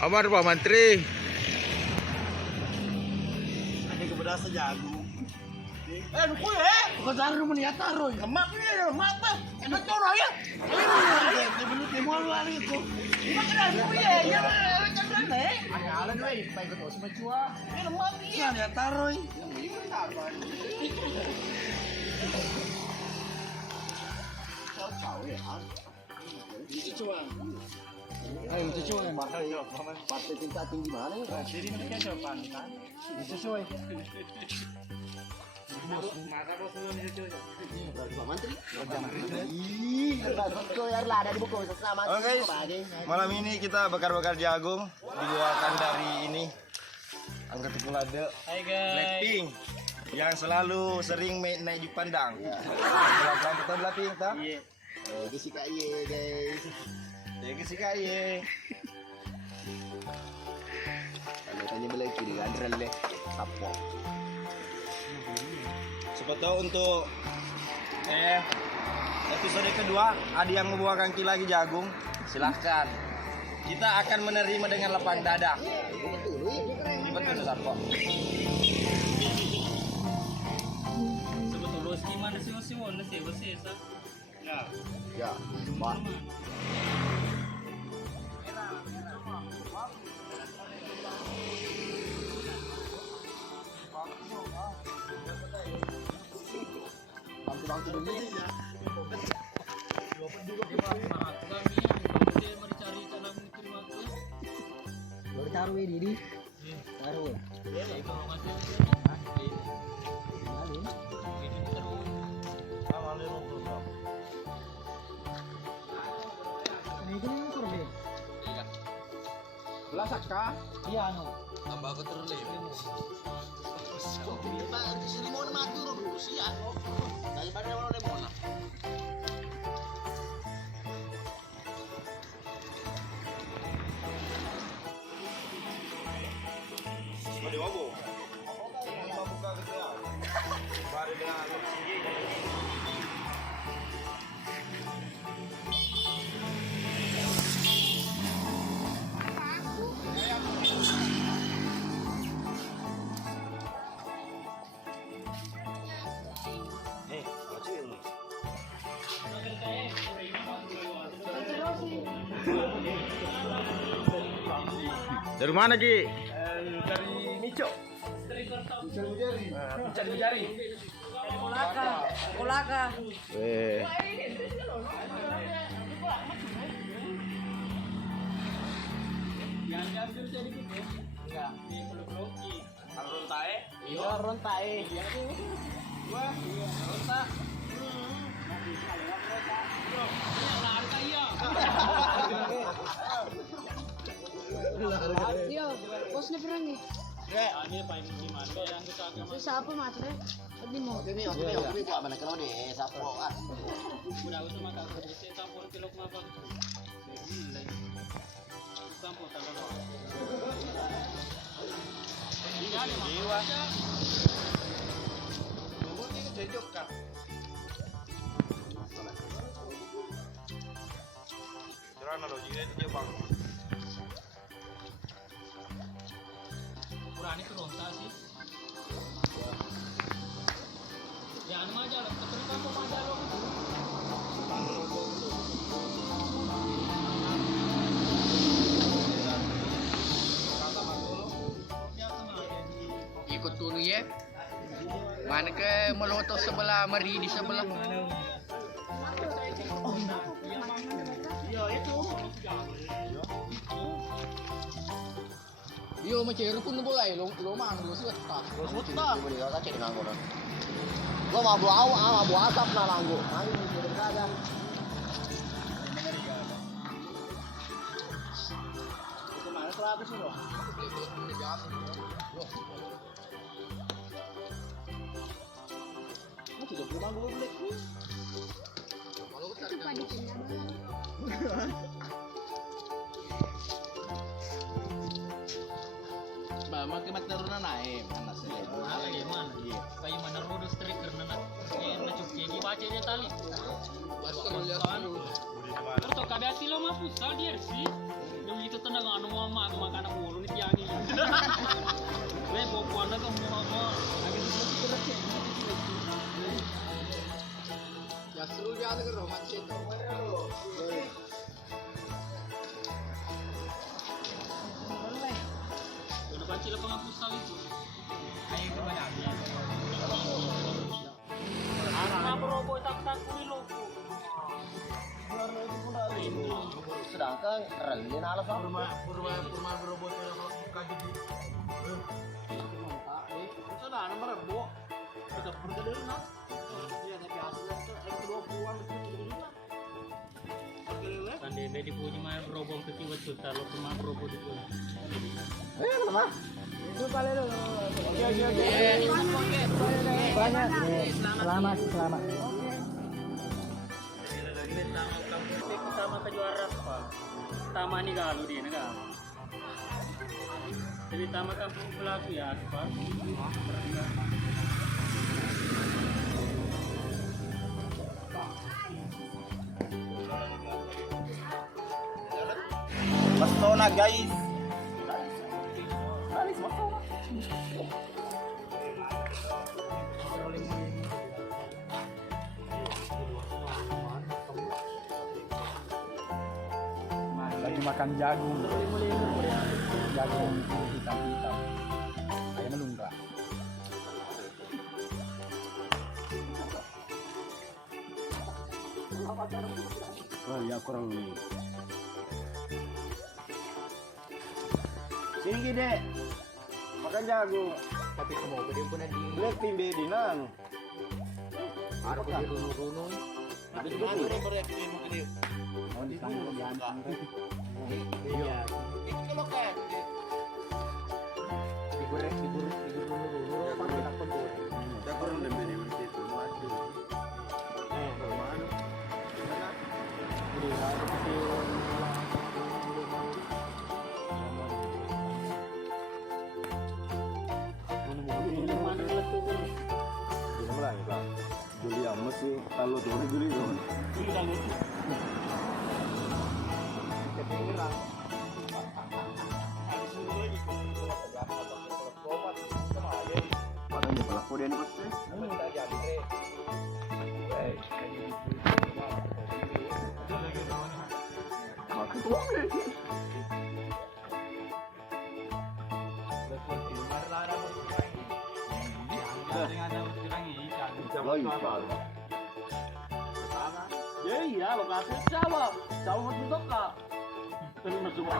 Amar Pak Menteri. Ini keberasa jago. Nuku ya, bukan taruh meniat taruh. Lemak ya, lemak apa? Enak orang ya. Belum temu lari itu. Ini kan nuku ya, ya candran nih. Ada ala dua, baik betul sama cua. Ini lemak ya, ya taruh. Tahu ya. Itu cua. Ayo itu cua. Partai tingkat tinggi mana? Jadi mereka coba kan. Itu cua. Pak Menteri. Oke guys, malam ini kita bakar-bakar jagung dibawakan dari ini angkat kulade Blackpink yang selalu sering naik di pandang. Selamat betul Blackpink tak? Iya. Gesika iya guys. Ya gesika iya. Kalau tanya beli kiri andrel deh. Sapok. Siapa tahu untuk episode kedua ada yang membawakan lagi jagung, silahkan. Kita akan menerima dengan lapang dada. Ini betul Sarko. Sebetulnya gimana sih mana sih bersih Ya, Pak. Bangku dulu ya. Baru taruh ini di. Taruh. Belasak kah? Iya anu. Tambah ke terus. Pak, sini mau mati dulu sih ya. Daripada orang lemon. Di wabo. Buka gitu ya. Baru dengan tinggi. Dari mana Ki? Dari Mico. Cari jari. Kolaka. Iya, rontae. Yo, bosnya perang nih. Siapa macamnya? Tadi mau. Ini gua mana kalau deh, sapo ah. Jangan lo jadi dia bang. Kurani itu ronta sih. Ya anu aja lo, keterima kok aja lo. Ikut dulu ya. Mana ke melotot sebelah, meri di sebelah. Yo macam pun boleh, lo mang lo suka. Lo mau buah asap nah langgo. Mari sudah ada. Kemana kelapa sih lo? Tidak pernah gue beli. Itu pada pindah. Makin tarunan naik, mana sih? Lagi mana? Kayak mana rodo strik karena nak cuci baca dia tali. Pas terus ya. Terus kabe hati lo mah futsal dia sih. Demi itu tenang anu mama aku makan aku ulun tiangi. Gue bokuan ke mama. Agak terus Ya seru dia ada ke rumah itu. udah baca lapangan futsal itu. Ayo ke mana dia? Arah beroboh tak kuri lo. Sedangkan relin alas apa? Rumah berobot kaji di. Sana nomor rebo. Kita pergi dulu nah. Iya tapi hasilnya itu ada 20-an. Kan dia di punya mah beroboh ke tiwat futsal lo rumah beroboh di punya. Selamat. Pertama ke juara apa? Pertama nih galu dia negara. Jadi pertama kampung pelaku ya apa? Mastona guys. Lagi makan jagung. Jagung hitam-hitam. Kayaknya nunggak. Oh ya kurang nih. Sini gede. Makan jagung. Tapi kamu dia pun di. Blackpink baby nang. Ada di runu-runu. Ada juga tuh. Oh, di sana jangan. Iya. Itu kalau kayak digoreng runu-runu pakai tak pun. Ya kurang lebih dari itu. Waduh. Kemana? Juli amat sih, kalau tuh Juli dong. Padahal di pelaku dia nih pasti. Makan tuh. Ya iya, lokasi siapa? Jauh mau tutup kak. Terus masuk ke